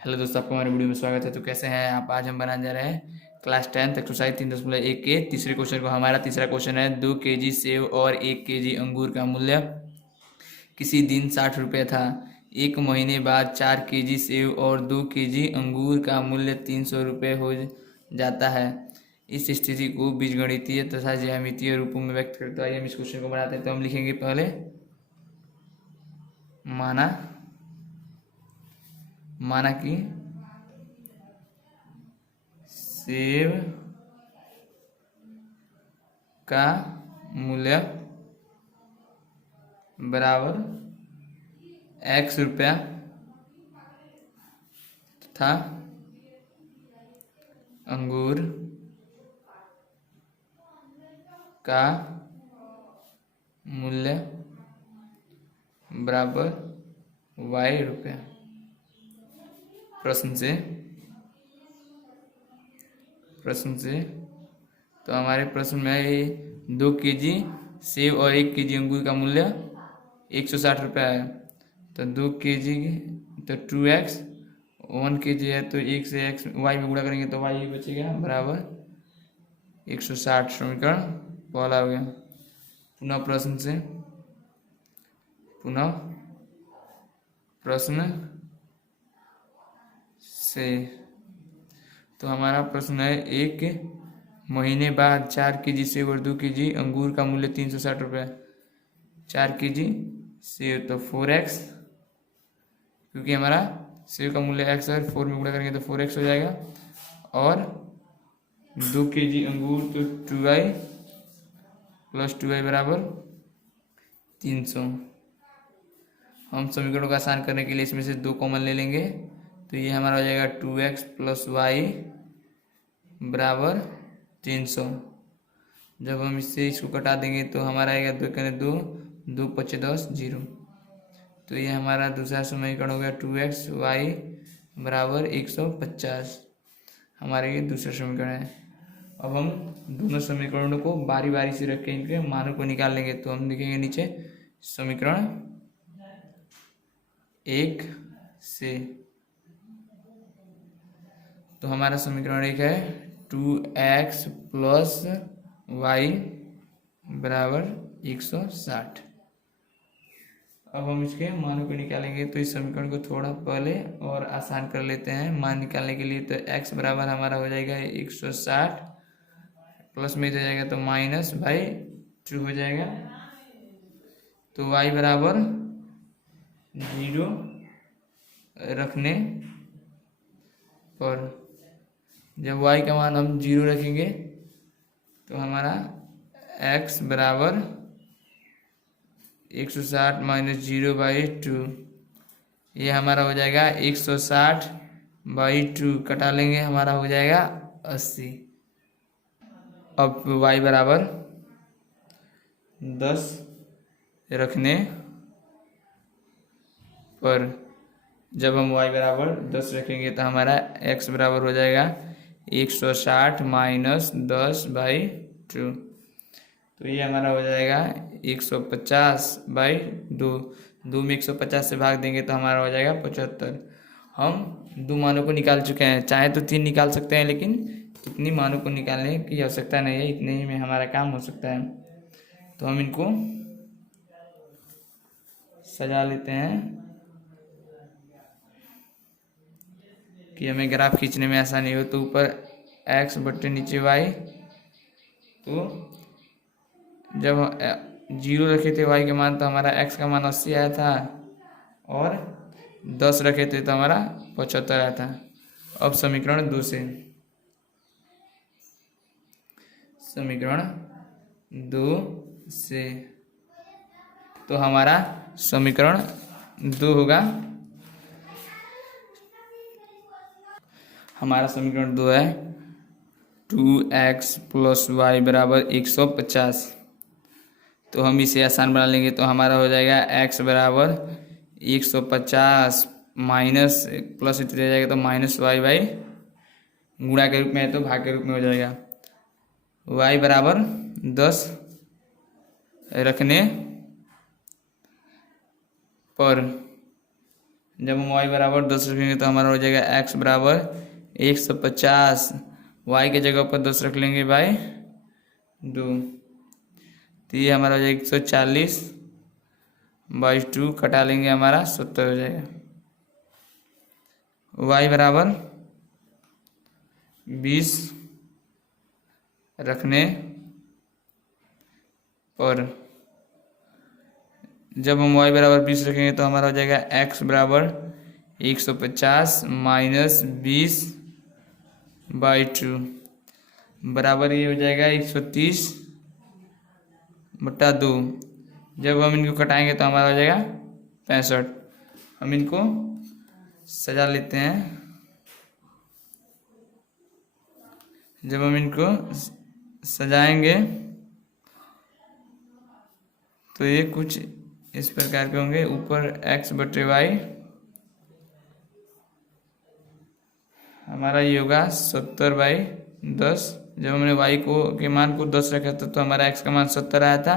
Hello दोस्तों, आपको हमारे वीडियो में स्वागत है। तो कैसे हैं आप? आज हम बनाने जा रहे हैं क्लास 10 एक्सरसाइज 3.1 के तीसरे क्वेश्चन को। हमारा तीसरा क्वेश्चन है 2 केजी सेव और 1 केजी अंगूर का मूल्य किसी दिन 60 रुपये था। एक महीने बाद 4 केजी सेव और 2 केजी अंगूर का मूल्य 300 रुपये हो जाता है। इस स्थिति को बीजगणितीय तथा ज्यामितीय रूपों में व्यक्त करते हैं। हम इस क्वेश्चन को बनाते हैं। तो हम लिखेंगे पहले माना कि सेब का मूल्य बराबर x रुपया तथा अंगूर का मूल्य बराबर y रुपया। प्रश्न से तो हमारे प्रश्न में ये 2 केजी सेब और 1 केजी अंगूर का मूल्य 160 रुपया है। तो 2 केजी तो 2x, 1 केजी है तो 1 से x y में गुणा करेंगे तो y ही बचेगा बराबर 160। समीकरण पहला हो गया। पुनः प्रश्न से तो हमारा प्रश्न है एक महीने बाद 4 केजी सेब और 2 केजी अंगूर का मूल्य 360 रुपये। 4 केजी सेब तो 4x, क्योंकि हमारा सेब का मूल्य x है, 4 में गुणा करेंगे तो 4x हो जाएगा। और 2 केजी अंगूर तो 2y प्लस 2y बराबर 300। हम समीकरणों को आसान करने के लिए इसमें से 2 कॉमन ले लेंगे तो ये हमारा हो जाएगा 2x प्लस y बराबर 300। जब हम इसको कटा देंगे तो हमारा आएगा 2 करें 2, 2 5 10 0। तो ये हमारा दूसरा समीकरण हो गया 2x y बराबर 150। हमारे ये दूसरा समीकरण है। अब हम दोनों समीकरणों को बारी बारी से रख के इनके मानों को निकाल लेंगे। तो हम लिखेंगे नीचे समीकरण 1 से। तो हमारा समीकरण 1 है 2x प्लस y बराबर 160। अब हम इसके मानों को निकालेंगे तो इस समीकरण को थोड़ा पहले और आसान कर लेते हैं मान निकालने के लिए। तो x बराबर हमारा हो जाएगा 160, प्लस में हो जाएगा तो माइनस बाई 2 हो जाएगा। तो y बराबर 0 रखने पर जब y का मान हम 0 रखेंगे तो हमारा x बराबर 160 माइनस 0 बाई 2, ये हमारा हो जाएगा 160 बाई 2, कटा लेंगे हमारा हो जाएगा 80। अब y बराबर 10 रखने पर जब हम y बराबर 10 रखेंगे तो हमारा x बराबर हो जाएगा 160 माइनस 10 बाई 2। तो ये हमारा हो जाएगा 150 बाई 2। 2 में 150 से भाग देंगे तो हमारा हो जाएगा 75। हम 2 मानों को निकाल चुके हैं। चाहे तो 3 निकाल सकते हैं, लेकिन इतनी मानों को निकालने की आवश्यकता नहीं है, इतने ही में हमारा काम हो सकता है। तो हम इनको सजा लेते हैं कि हमें ग्राफ खींचने में आसानी हो। तो ऊपर x बट्टे नीचे y। तो जब 0 रखे थे y के मान तो हमारा x का मान 80 आया था, और 10 रखे थे तो हमारा 75 आया था। अब समीकरण 2 से तो हमारा समीकरण 2 होगा। हमारा समीकरण 2 है 2x प्लस y बराबर 150। तो हम इसे आसान बना लेंगे तो हमारा हो जाएगा x बराबर 150 माइनस प्लस इतना जाएगा तो माइनस y बाई, गुणा के रूप में है तो भाग के रूप में हो जाएगा। y बराबर 10 रखने पर जब हम y बराबर 10 रखेंगे तो हमारा हो जाएगा x बराबर 150, y के जगह पर 10 रख लेंगे बाई 2, तो ये हमारा हो जाएगा 140 बाई 2 कटा लेंगे, हमारा 70 हो जाएगा। y बराबर 20 रखने पर, जब हम y बराबर 20 रखेंगे तो हमारा हो जाएगा x बराबर 150 माइनस 20 बाई 2 बराबर ये हो जाएगा 130 बटा 2। जब हम इनको कटाएंगे तो हमारा हो जाएगा 65। हम इनको सजा लेते हैं। जब हम इनको सजाएंगे तो ये कुछ इस प्रकार के होंगे। ऊपर x बटे वाई हमारा ये होगा 70/10। जब हमने y के मान को 10 रखा था तो हमारा x का मान 70 आया था,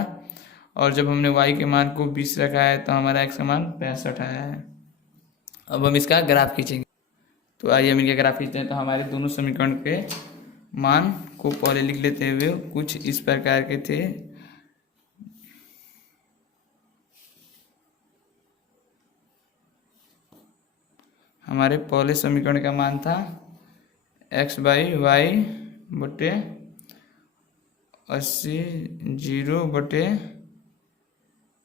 और जब हमने y के मान को 20 रखा है तो हमारा x का मान 65 आया है। अब हम इसका ग्राफ खींचेंगे। तो आइए हम इनका ग्राफ खींचते हैं। तो हमारे दोनों समीकरण के मान को पहले लिख लेते हुए कुछ इस प्रकार के थे। हमारे पहले समीकरण का मान था x बाई वाई बटे 80 0 बटे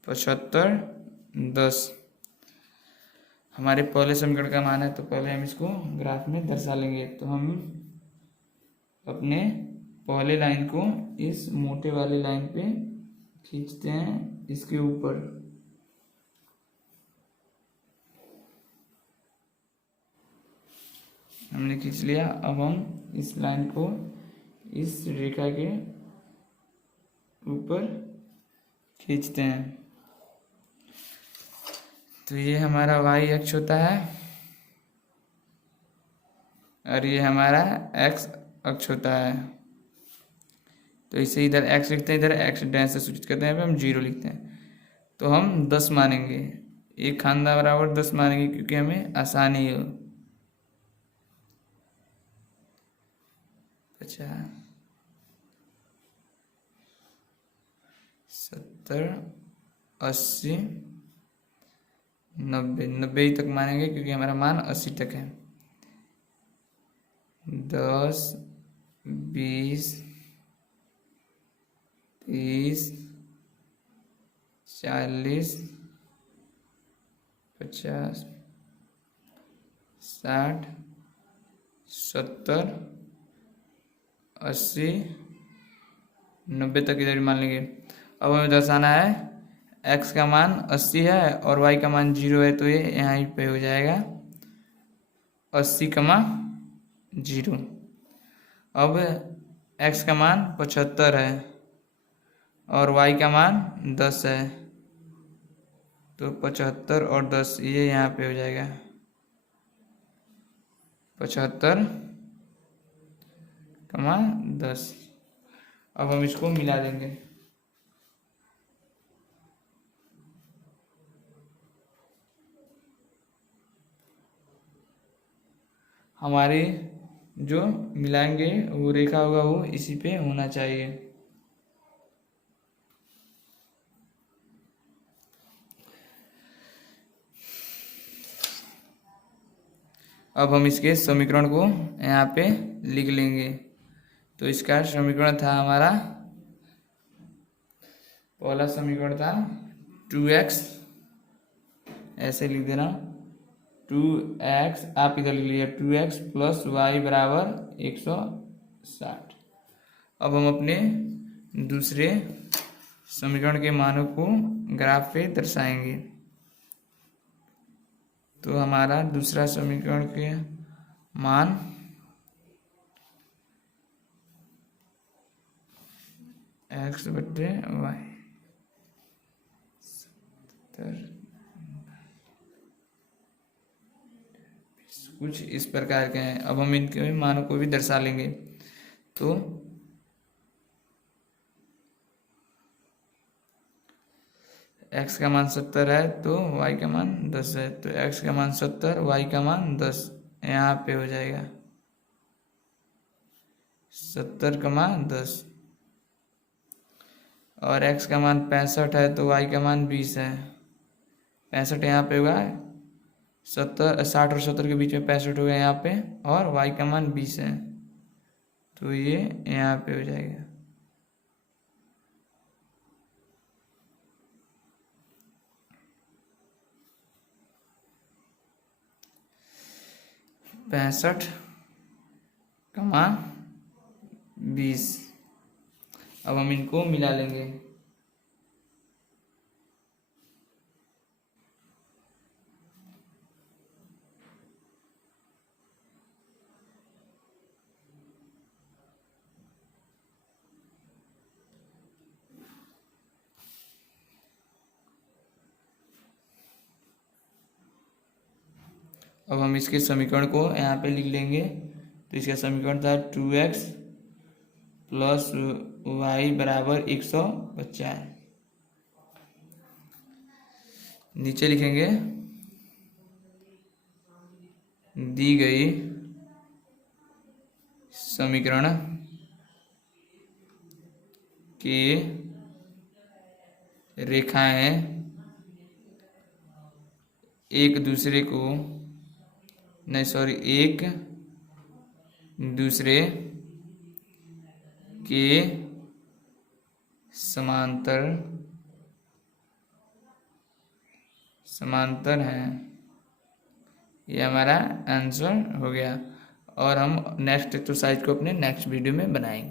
75 10 हमारे पहले समीकरण का मान है। तो पहले हम इसको ग्राफ में दर्शा लेंगे। तो हम अपने पहले लाइन को इस मोटे वाली लाइन पे खींचते हैं, इसके ऊपर। हमने खींच लिया। अब हम इस लाइन को इस रेखा के ऊपर खींचते हैं। तो ये हमारा y अक्ष होता है और ये हमारा x अक्ष होता है। तो इसे इधर x लिखते हैं, इधर x डैश से सूचित करते हैं, हम 0 लिखते हैं। तो हम 10 मानेंगे, एक खाना बराबर 10 मानेंगे क्योंकि हमें आसानी हो। 50 70 80 90 तक मानेंगे क्योंकि हमारा मान 80 तक है। 10 20 30 40 50 60 70 80 90 तक इधर मान लेंगे। अब हमें दर्शाना है x का मान 80 है और y का मान 0 है, तो ये यहाँ पे हो जाएगा 80, 0। अब x का मान 75 है और y का मान 10 है, तो 75 और 10 ये यहाँ पे हो जाएगा 75, 10। अब हम इसको मिला देंगे। हमारे जो मिलाएंगे वो रेखा होगा वो इसी पे होना चाहिए। अब हम इसके समीकरण को यहाँ पे लिख लेंगे। तो इसका समीकरण था हमारा, पहला समीकरण था 2x, ऐसे लिख देना 2x, आप इधर लिख लीजिए 2x प्लस वाई बराबर 160। अब हम अपने दूसरे समीकरण के मानों को ग्राफ पे दर्शाएंगे। तो हमारा दूसरा समीकरण के मान x बटे वाई 70 कुछ इस प्रकार के हैं। अब हम इनके मानों को भी दर्शा लेंगे। तो x का मान 70 है तो y का मान 10 है, तो x का मान 70, y का मान 10 यहाँ पे हो जाएगा 70 का मान 10, और x का मान 65 है तो y का मान 20 है। 65 यहाँ पे होगा, 60 और 70 के बीच में 65 हो गया यहाँ पे, और y का मान 20 है, तो ये यहाँ पे हो जाएगा। पैंसठ कमा 20। अब हम इनको मिला लेंगे। अब हम इसके समीकरण को यहाँ पे लिख लेंगे। तो इसका समीकरण था 2x प्लस वाई बराबर 150। नीचे लिखेंगे दी गई समीकरण के रेखाएं एक दूसरे के समांतर हैं। ये हमारा आंसर हो गया, और हम नेक्स्ट एक्सरसाइज को अपने नेक्स्ट वीडियो में बनाएंगे।